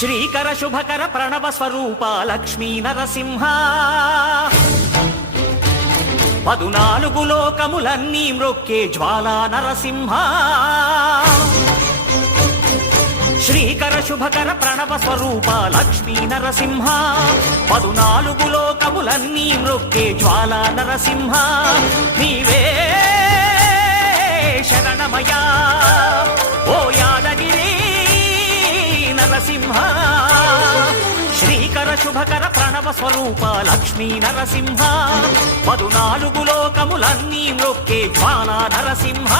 శ్రీకర శుభకర ప్రణవ స్వరూప లక్ష్మీ నరసింహ 14 లోకములన్నీ మ్రొక్కే జ్వాలా నరసింహ శ్రీకర శుభకర ప్రణవ స్వరూప లక్ష్మీ నరసింహ 14 లోకములన్నీ మ్రొక్కే జ్వాలా నరసింహ నీవే శరణమయా ఓ యాదగిరి నరసింహ శ్రీకర శుభకర ప్రణవ స్వరూప లక్ష్మీ నరసింహ 14 లోకములన్నీ మ్రొక్కే జ్వాలా నరసింహ